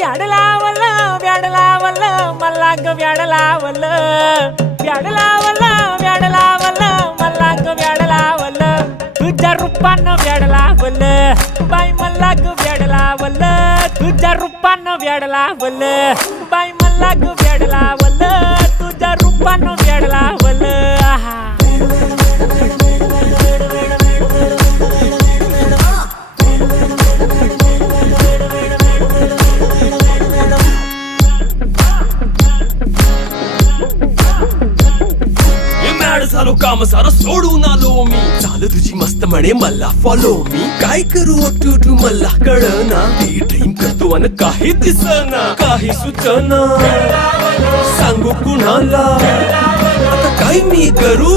व्याड लावलं व्याड लावलं मला ग व्याड लावलं व्याड लावलं व्याड लावलं मला ग व्याड लावलं तुझ्या रूपानं व्याड लावलं बाई मला ग व्याड लावलं तुझ्या रूपानं व्याड लावलं बाई मला ग व्याड लावलं तुझ्या रूपानं व्याड लावलं झालो काम सारं सोडून आलो मी चाल तुझी मस्त म्हणे मला फॉलो मी काय करू टू मला कळना ती ड्रीम करतो आणि काही दिसना काही सुचना सांगू कुणाला आता काय मी करू